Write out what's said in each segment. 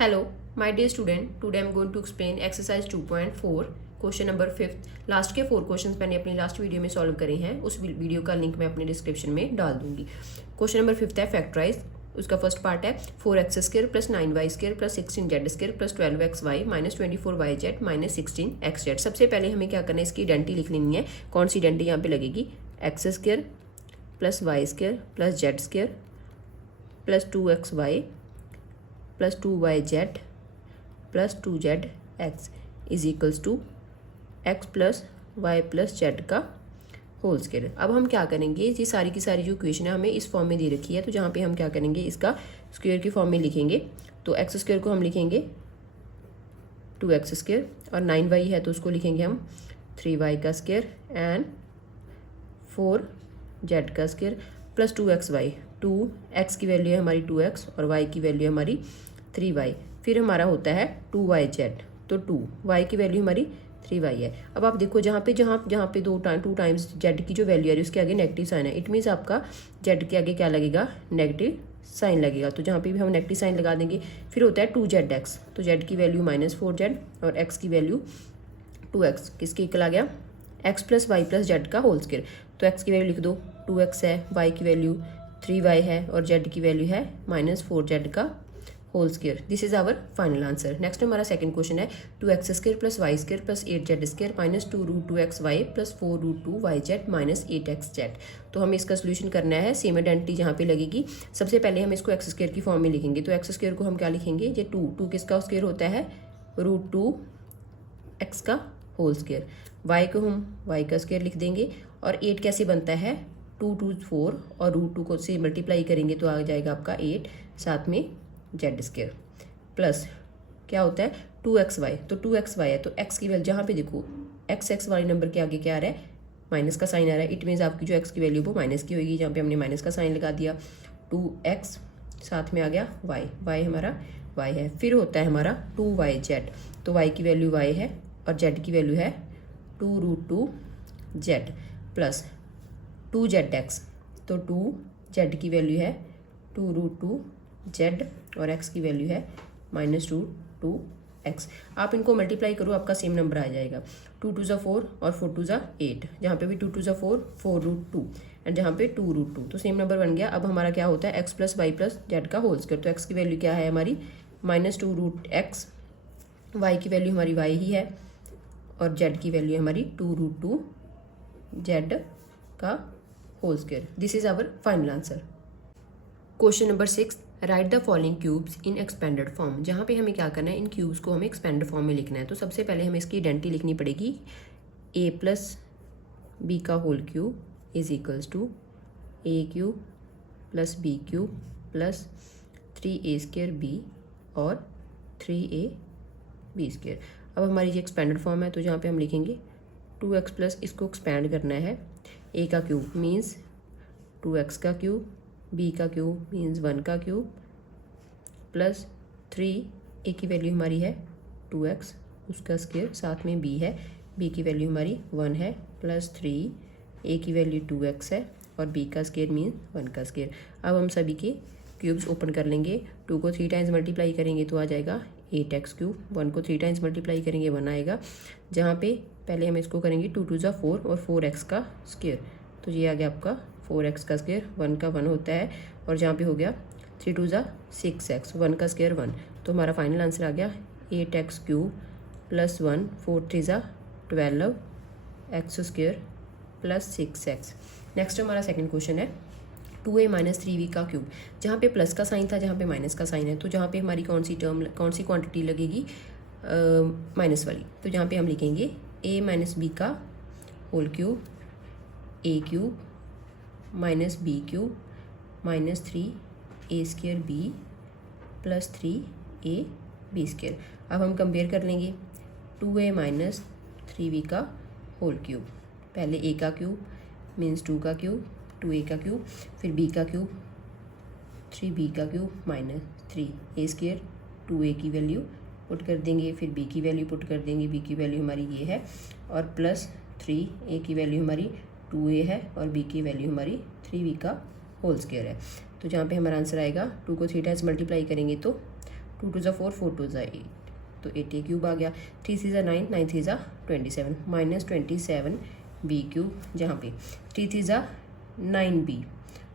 Hello, my dear student. Today I am going to explain exercise 2.4 question number 5। Last के 4 questions मैंने अपनी last video में solve करे हैं। उस वीडियो का लिंक मैं अपने डिस्क्रिप्शन में डाल दूंगी। क्वेश्चन नंबर 5 है फैक्टराइज। उसका फर्स्ट पार्ट है 4x² plus 9y² plus 16z² plus 12xy minus 24yz minus 16xz। सबसे पहले हमें क्या करना है, इसकी आइडेंटिटी लिख लेनी है। कौन सी आइडेंटिटी यहाँ पे लगेगी? x² plus y² plus z² plus 2xy plus 2yz plus 2zx is equals to x plus y plus z का होल स्क्वायर। अब हम क्या करेंगे, ये सारी की सारी जो इक्वेशन है हमें इस फॉर्म में दे रखी है, तो जहाँ पे हम क्या करेंगे, इसका स्क्वायर की फॉर्म में लिखेंगे। तो एक्स स्क्वायर को हम लिखेंगे 2x² और 9y है तो उसको लिखेंगे हम 3y का स्क्वायर एंड 4z का स्क्वायर प्लस 2xy। 2x की वैल्यू है हमारी 2x और y की वैल्यू है हमारी 3y। फिर हमारा होता है 2yz, तो 2y की वैल्यू हमारी 3y है। अब आप देखो जहाँ पे टू टाइम्स z की जो वैल्यू है उसके आगे नेगेटिव साइन है, इट मीन्स आपका z के आगे क्या लगेगा, नेगेटिव साइन लगेगा। तो जहाँ पे भी हम नेगेटिव साइन लगा देंगे। फिर होता है 2zx, तो z की वैल्यू -4z और x की वैल्यू 2x। किसके इक्वल आ गया? x plus y plus z का होल स्क्वायर। तो x की वैल्यू लिख दो 2x है, y की वैल्यू 3y है और z की वैल्यू है -4z का whole square. This is our final answer. Next हमारा सेकंड क्वेश्चन है 2x² plus y² plus 8z² minus 2√2xy plus 4√2yz minus 8xz। तो हमें इसका सोल्यूशन करना है। सेम आइडेंटिटी जहाँ पे लगेगी। सबसे पहले हम इसको x² की फॉर्म में लिखेंगे। तो x² को हम क्या लिखेंगे, ये 2 किसका स्क्वायर होता है, √2x का होल स्क्वायर। y को हम y का स्क्वायर लिख देंगे। और 8 कैसे बनता है, 2 2 4 और √2 को से मल्टीप्लाई करेंगे तो आ जाएगा आपका 8, साथ में z² प्लस क्या होता है 2xy। तो 2xy है तो x की वैल्यू जहाँ पे देखो x वाले नंबर के आगे क्या आ रहा है, माइनस का साइन आ रहा है। इट मीन्स आपकी जो x की वैल्यू वो माइनस की होगी, जहाँ पे हमने माइनस का साइन लगा दिया। 2x साथ में आ गया y हमारा y है। फिर होता है हमारा 2yz, तो y की वैल्यू y है और z की वैल्यू है 2√2z प्लस 2zx, तो 2z की वैल्यू है 2√2z और x की वैल्यू है -2x। आप इनको मल्टीप्लाई करो, आपका सेम नंबर आ जाएगा। 2 2 4 और 4 2 8, जहाँ पे भी 2 2 4 4√2 एंड जहाँ पे 2√2, तो सेम नंबर बन गया। अब हमारा क्या होता है x plus y plus z का होल स्क्वायर। तो x की वैल्यू क्या है हमारी -2√x, y की वैल्यू हमारी y ही है और z की वैल्यू हमारी 2√2z का whole square. This is our final answer. Question number 6, write the following cubes in expanded form. जहाँ पे हमें क्या करना है, इन क्यूब्स को हमें एक्सपेंडेड फॉर्म में लिखना है। तो सबसे पहले हमें इसकी आइडेंटिटी लिखनी पड़ेगी। a प्लस बी का whole cube is equals to a³ plus b³ plus 3a² b और 3ab²। अब हमारी ये एक्सपेंडेड फॉर्म है, तो जहाँ पे हम लिखेंगे 2x प्लस इसको एक्सपेंड करना है। a का क्यूब मीन्स 2x का क्यूब, b का क्यूब मीन्स 1 का क्यूब प्लस 3, a की वैल्यू हमारी है 2x, उसका स्क्वायर, साथ में b है, b की वैल्यू हमारी 1 है प्लस 3, a की वैल्यू 2x है और b का स्क्वायर मीन्स 1 का स्क्वायर। अब हम सभी के क्यूब्स ओपन कर लेंगे। 2 को 3 टाइम्स मल्टीप्लाई करेंगे तो आ जाएगा 8x³। 1 को 3 टाइम्स मल्टीप्लाई करेंगे 1 आएगा। जहाँ पे पहले हम इसको करेंगे 2 2 4 और 4x का स्क्वायर, तो ये आ गया आपका 4x का स्क्वायर, 1 का 1 होता है और जहाँ पे हो गया 3 2 6x, 1 का स्क्वायर 1। तो हमारा फाइनल आंसर आ गया 8x³ plus 1, 4 3 12x² plus 6x। Next हमारा सेकंड क्वेश्चन है 2a माइनस 3b का क्यूब। जहाँ पे प्लस का साइन था, जहाँ पे माइनस का साइन है, तो जहाँ पे हमारी कौन सी क्वांटिटी लगेगी, माइनस वाली। तो जहाँ पे हम लिखेंगे a माइनस बी का whole cube a³ minus b³ minus 3a² b plus 3ab²। अब हम कंपेयर कर लेंगे 2a माइनस 3b का होल क्यूब। पहले a का क्यूब मीन्स 2 का क्यूब, 2a का क्यूब, फिर b का क्यूब 3b का क्यूब माइनस 3a², 2a की वैल्यू पुट कर देंगे, फिर b की वैल्यू पुट कर देंगे, b की वैल्यू हमारी ये है और प्लस 3a की वैल्यू हमारी 2a है और b की वैल्यू हमारी 3b का होल स्क्वायर है। तो जहाँ पे हमारा आंसर आएगा 2 को 3 टाइम्स मल्टीप्लाई करेंगे तो 2 2 4, 4 2 8, तो 80 क्यूब आ गया। 3 3 9, 9 3 27 माइनस 27 बी क्यूब, जहाँ पे 3 3 9 बी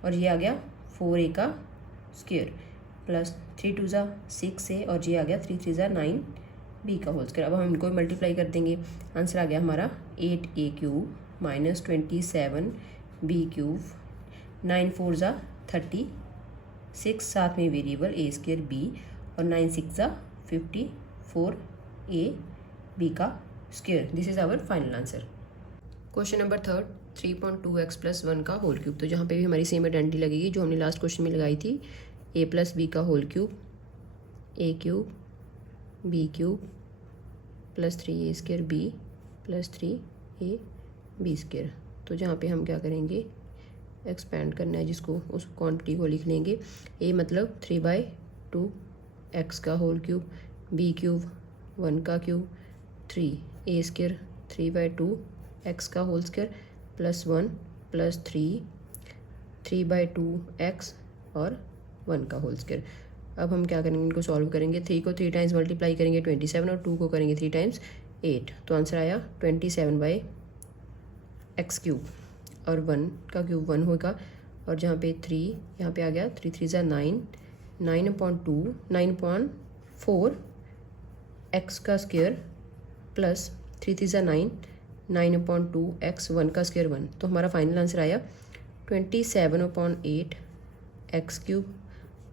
और ये आ गया 4 का स्क्वायर प्लस 3 2 6 ए और ये आ गया 3 3 9 बी का होल स्क्वायर। अब हम इनको मल्टीप्लाई कर देंगे, आंसर आ गया हमारा 8 क्यूब माइनस 27 बी क्यूब, 9 4 36, साथ में वेरिएबल ए स्क्वायर बी और 9 6 54 ए बी का square. This is our final answer. Question number third, 3.2x plus 1 का होल क्यूब। तो जहाँ पे भी हमारी सेम आइडेंटिटी लगेगी जो हमने लास्ट क्वेश्चन में लगाई थी, a प्लस बी का होल क्यूब, ए क्यूब बी क्यूब प्लस 3 ए स्क्वायर बी प्लस 3 ए बी स्क्वायर। तो जहाँ पे हम क्या करेंगे, एक्सपेंड करना है जिसको, उस क्वांटिटी को लिख लेंगे। ए मतलब 3/2 एक्स का होल क्यूब, बी क्यूब 1 का क्यूब, 3 ए स्क्वायर 3/2 एक्स का whole square plus 1 plus 3/2 x और 1 का होल स्क्वायर। अब हम क्या करेंगे, इनको सॉल्व करेंगे। 3 को 3 टाइम्स मल्टीप्लाई करेंगे 27 और 2 को करेंगे 3 टाइम्स 8, तो आंसर आया 27/x क्यूब और 1 का क्यूब 1 होगा और जहाँ पे 3 यहाँ पे आ गया 3 3 9, 9/2 9.4 एक्स का स्क्वायर प्लस 3 3 9, 9/2 एक्स 1 का स्क्वायर 1। तो हमारा फाइनल आंसर आया 27/8 x cube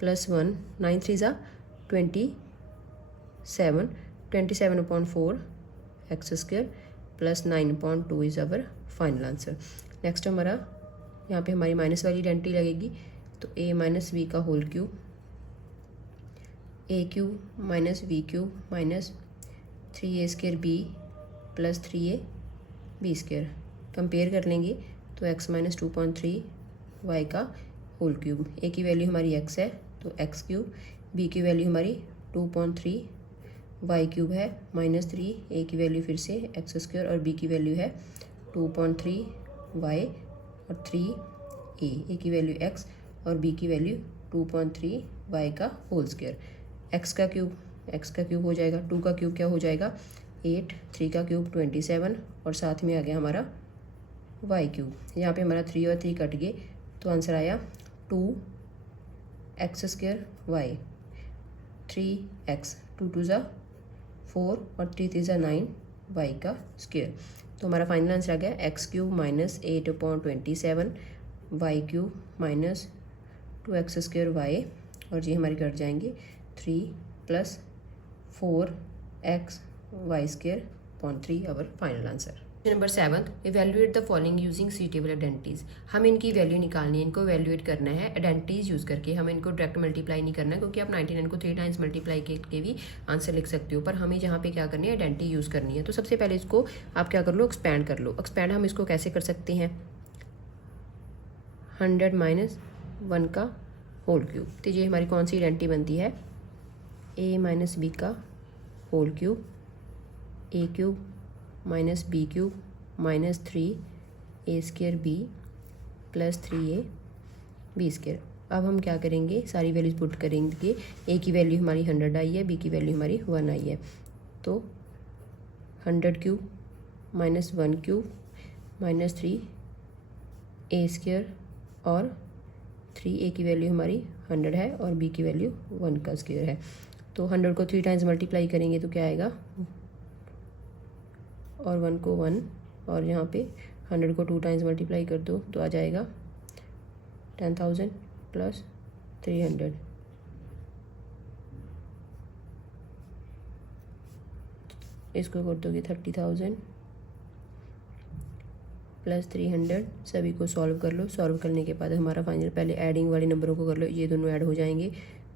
plus 1, 9 3 27, 27/4 x square plus 9.2 is our final answer. Next हमारा यहाँ पे हमारी माइनस वाली आइडेंटिटी लगेगी, तो a माइनस वी का होल क्यूब, ए cube minus v cube minus 3a square B plus 3a B square. Compare कर लेंगे तो x माइनस 2.3 वाई का होल क्यूब, a की वैल्यू हमारी x है तो x क्यूब, b की वैल्यू हमारी 2.3 वाई क्यूब है माइनस 3, a की वैल्यू फिर से x स्क्वायर और b की वैल्यू है 2.3 वाई और 3 a की वैल्यू x और b की वैल्यू 2.3 वाई का होल स्क्वायर। x का क्यूब हो जाएगा, 2 का क्यूब क्या हो जाएगा 8, 3 का क्यूब 27 और साथ में आ गया हमारा y क्यूब। यहाँ पे हमारा 3 और 3 कट गए तो आंसर आया 2x स्क्वायर वाई, 3x 2 2 4 और 3 3 9 वाई का स्क्वायर। तो हमारा फाइनल आंसर आ गया x cube minus 8/27 y cube minus 2x square y और ये हमारी कट जाएंगे 3 plus 4x y square point 3 our final answer. Number 7, evaluate the following using suitable identities. हम इनकी वैल्यू निकालनी है, इनको इवेल्युएट करना है आइडेंटिटीज यूज करके। हमें इनको डायरेक्ट मल्टीप्लाई नहीं करना है क्योंकि आप 99 को 3 टाइम्स मल्टीप्लाई करके भी आंसर लिख सकते हो, पर हमें जहाँ पे क्या करनी है आइडेंटिटी यूज करनी है। तो सबसे पहले इसको आप क्या कर लो, एक्सपैंड कर लो। एक्सपैंड हम इसको कैसे कर सकते हैं, 100 माइनस 1 का होल क्यूब। तो ये हमारी कौन सी आइडेंटिटी बनती है, a माइनस बी का होल क्यूब, ए cube minus B cube minus 3 ए square B plus 3a B square. अब हम क्या करेंगे, सारी वैल्यूज पुट करेंगे। ए की वैल्यू हमारी 100 आई है, बी की वैल्यू हमारी 1 आई है, तो 100 क्यूब माइनस 1 क्यूब माइनस 3 ए स्क्वायर और 3a की वैल्यू हमारी 100 है और b की वैल्यू 1 का स्क्वायर है। तो 100 को 3 टाइम्स मल्टीप्लाई करेंगे तो क्या आएगा, और 1 को 1 और यहाँ पे 100 को 2 टाइम्स मल्टीप्लाई कर दो तो आ जाएगा 10,000 प्लस 300। इसको कर दोगे 30,000 प्लस 300। सभी को सॉल्व कर लो। सॉल्व करने के बाद हमारा फाइनल, पहले एडिंग वाले नंबरों को कर लो, ये दोनों ऐड हो जाएंगे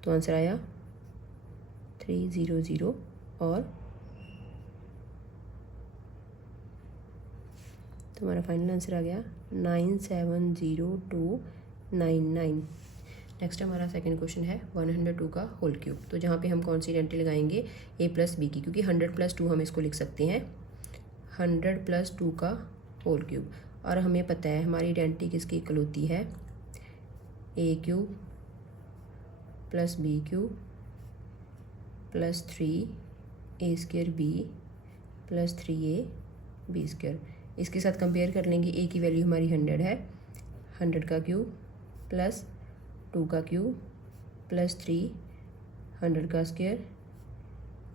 तो आंसर आया 300 और तो हमारा फाइनल आंसर आ गया 970299। नेक्स्ट हमारा सेकंड क्वेश्चन है 102 का होल क्यूब। तो जहाँ पे हम कौन सी आइडेंटिटी लगाएंगे, a प्लस बी की, क्योंकि 100 प्लस 2 हम इसको लिख सकते हैं 100 प्लस 2 का होल क्यूब। और हमें पता है हमारी आइडेंटिटी किसकी इक्वल होती है, a cube plus b cube plus 3a² b plus 3ab²। इसके साथ कंपेयर कर लेंगे। a की वैल्यू हमारी 100 है, 100 का क्यूब प्लस 2 का क्यूब प्लस 3 100 का स्क्वायर,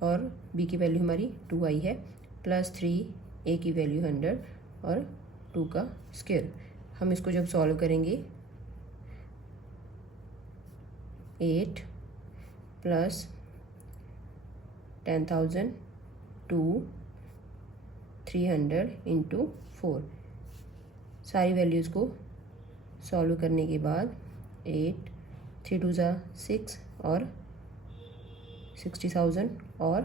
और b की वैल्यू हमारी 2i है, प्लस 3 a की वैल्यू 100 और 2 का स्क्वायर। हम इसको जब सॉल्व करेंगे 8 प्लस 10,000 2 300 इंटू 4, सारी वैल्यूज़ को सॉल्व करने के बाद 8 3 2 6 और 60,000 और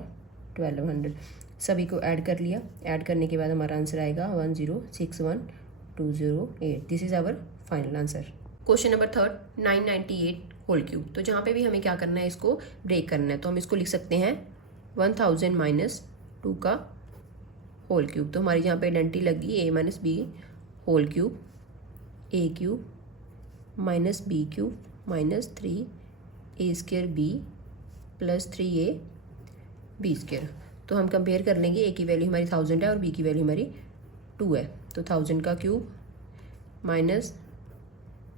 1200 सभी को ऐड कर लिया। ऐड करने के बाद हमारा आंसर आएगा 1061208। This is our final answer. Question number 3 998 whole cube. तो जहाँ पे भी हमें क्या करना है, इसको ब्रेक करना है, तो हम इसको लिख सकते हैं 1000 माइनस 2 का होल क्यूब। तो हमारी जहाँ पे आइडेंटिटी लगी a minus b whole cube, a³ minus b³ minus 3a² b plus 3ab²। तो हम कंपेयर कर लेंगे। a की वैल्यू हमारी 1000 है और b की वैल्यू हमारी 2 है। तो 1000 का cube minus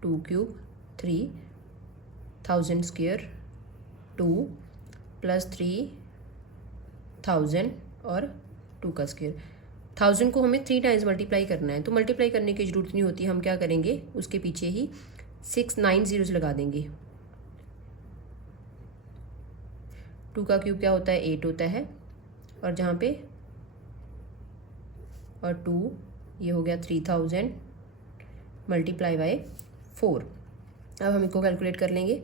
2 cube 3000 square 2 plus 3000 और 2 का स्क्वायर। 1000 को हमें 3 टाइम्स मल्टीप्लाई करना है, तो मल्टीप्लाई करने की ज़रूरत नहीं होती। हम क्या करेंगे, उसके पीछे ही 6 9 zeros लगा देंगे। 2 का क्यूब क्या होता है, 8 होता है, और जहाँ पे और 2 ये हो गया 3000 मल्टीप्लाई बाय 4। अब हम इसको कैलकुलेट कर लेंगे।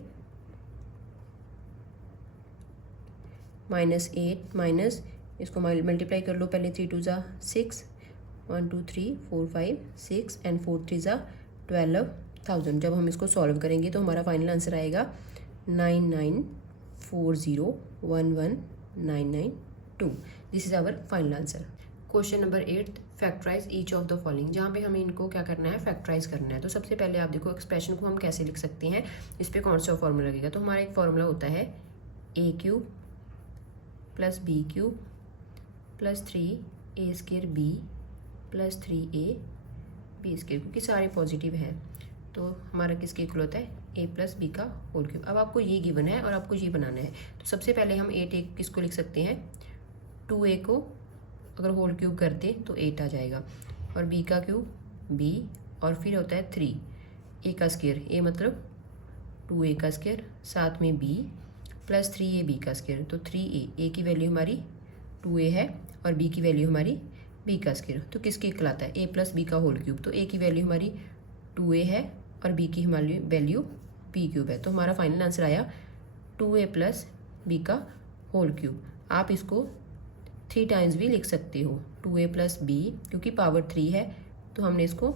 -8 माइनस इसको मल्टीप्लाई कर लो पहले। 3 2 6 1 2 3 4 5 6 एंड 4 3 12,000। जब हम इसको सॉल्व करेंगे तो हमारा फाइनल आंसर आएगा 9940119992। This is our final answer. Question number 8 factorise each of the following. जहाँ पे हमें इनको क्या करना है, फैक्टराइज करना है। तो सबसे पहले आप देखो एक्सप्रेशन को हम कैसे लिख सकते हैं, इस पर कौन सा फॉर्मूला लगेगा। तो हमारा एक फॉर्मूला होता है a³ plus b³ plus 3a² b plus 3ab², क्योंकि सारे पॉजिटिव हैं तो हमारा किसके इक्वल होता है, a प्लस b का होल क्यूब। अब आपको ये गिवन है और आपको ये बनाना है। तो सबसे पहले हम 8 किसको लिख सकते हैं, 2a को अगर होल क्यूब करते तो 8 आ जाएगा, और b का क्यूब b, और फिर होता है 3 a का स्क्वायर, a मतलब 2a का स्क्वायर साथ में b प्लस 3ab का स्क्वायर। तो 3a की वैल्यू हमारी 2a है और b की वैल्यू हमारी b का स्क्वायर। तो किसके इक्वल आता है, a प्लस b का होल क्यूब। तो a की वैल्यू हमारी 2a है और b की हमारी वैल्यू b³ है। तो हमारा फाइनल आंसर आया 2a प्लस b का होल क्यूब। आप इसको 3 टाइम्स भी लिख सकते हो, 2a प्लस b, क्योंकि पावर 3 है तो हमने इसको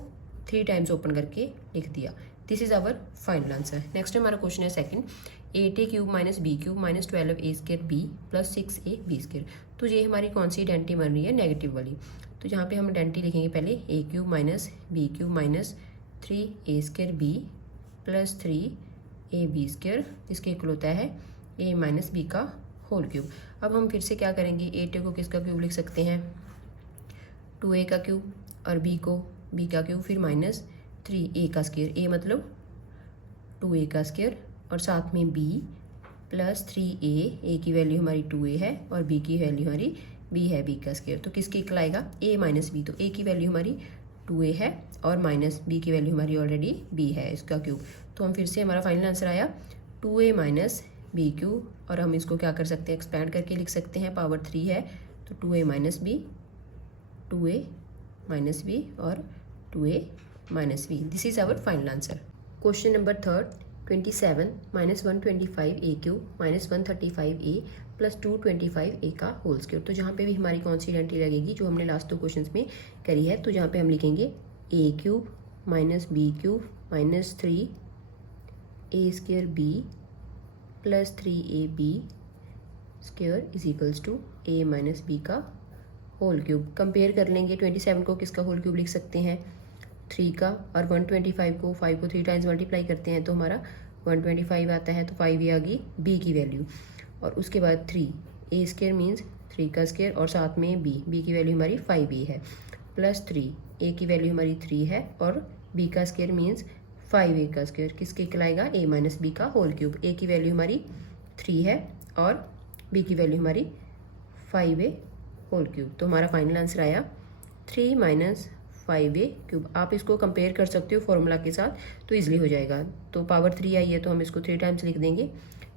3 टाइम्स ओपन करके लिख दिया। This is our final answer. Next हमारा क्वेश्चन है second, 8a³ minus b³ minus 12a² b plus 6ab²। तो ये हमारी कौन सी आइडेंटिटी बन रही है, नेगेटिव वाली। तो यहाँ पे हम आइडेंटिटी लिखेंगे पहले a³ minus b³ minus 3a² b plus 3ab², इसके इक्वल होता है a माइनस b का होल क्यूब। अब हम फिर से क्या करेंगे, 8a को किसका क्यूब लिख सकते हैं, 2a का क्यूब, और b को b का क्यूब, फिर माइनस 3a का स्क्वायर, a मतलब 2a का स्क्वायर और साथ में b प्लस 3a की वैल्यू हमारी 2a है और b की वैल्यू हमारी b है, b का स्क्वायर। तो किसके इक्वल आएगा, a माइनस b। तो a की वैल्यू हमारी 2a है और माइनस b की वैल्यू हमारी ऑलरेडी b है, इसका क्यूब। तो हम फिर से हमारा फाइनल आंसर आया 2a माइनस b³, और हम इसको क्या कर सकते हैं, एक्सपैंड करके लिख सकते हैं, पावर 3 है तो 2a minus b, 2a minus b और 2a minus b। This is our final answer. Question number 3 27 minus 125a³ minus 135a plus 225a का होल स्क्वायर। तो जहाँ पे भी हमारी कौन सी आइडेंटिटी लगेगी, जो हमने लास्ट 2 क्वेश्चन में करी है। तो जहाँ पे हम लिखेंगे a³ minus b³ minus 3a² b plus 3ab² is equals to a minus b का होल क्यूब। कंपेयर कर लेंगे, 27 को किसका होल क्यूब लिख सकते हैं, 3 का, और 125 को 5 को 3 टाइम्स मल्टीप्लाई करते हैं तो हमारा 125 आता है। तो 5 ये आ गई b की वैल्यू। और उसके बाद 3 ए स्केयर मीन्स 3 का स्केयर और साथ में बी की वैल्यू हमारी 5 है प्लस 3 ए की वैल्यू हमारी 3 है और बी का स्केयर मीन्स 5 ए का स्केयर किसके कहलाएगा ए माइनस बी का होल क्यूब। ए की वैल्यू हमारी 3 है और बी की वैल्यू हमारी 5 होल क्यूब। तो हमारा फाइनल आंसर आया 3 माइनस 5 क्यूब। आप इसको कंपेयर कर सकते हो फॉर्मूला के साथ तो इजीली हो जाएगा। तो पावर 3 आई है तो हम इसको 3 टाइम्स लिख देंगे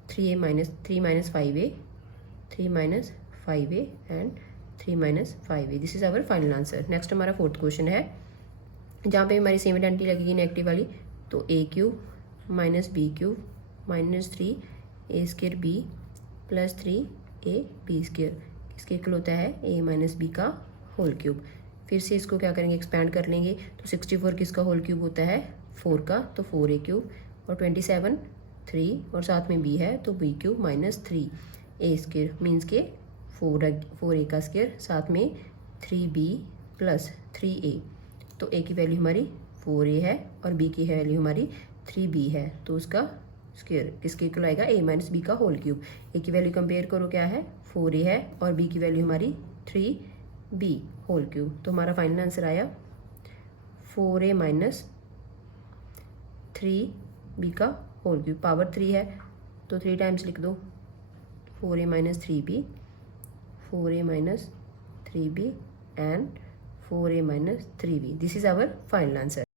3 minus 5 3 minus 5 and 3 minus 5 this is our final answer. Next हमारा 4th क्वेश्चन है जहाँ पे हमारी सेम आइडेंटिटी लगेगी नेगेटिव वाली। तो A cube minus B cube minus 3 A square B plus 3 A B square किसके इक्वल होता है ए माइनस बी का होल क्यूब। फिर से इसको क्या करेंगे एक्सपैंड कर लेंगे तो 64 किसका होल क्यूब होता है 4 का तो 4 ए क्यूब और 27 3 और साथ में बी है तो B cube minus 3 A square means के 4 ए का स्केयर साथ में 3b प्लस 3a। तो ए की वैल्यू हमारी 4a है और बी की वैल्यू हमारी 3b है तो उसका स्केयर किसके इक्वल आएगा ए माइनस बी का होल क्यूब। ए की वैल्यू कंपेयर करो क्या है 4a है और बी की वैल्यू हमारी 3b होल क्यूब। तो हमारा फाइनल आंसर आया 4a माइनस 3b का होल क्यूब। पावर 3 है तो 3 टाइम्स लिख दो 4a minus 3b 4a minus 3b and 4a minus 3b. This is our final answer.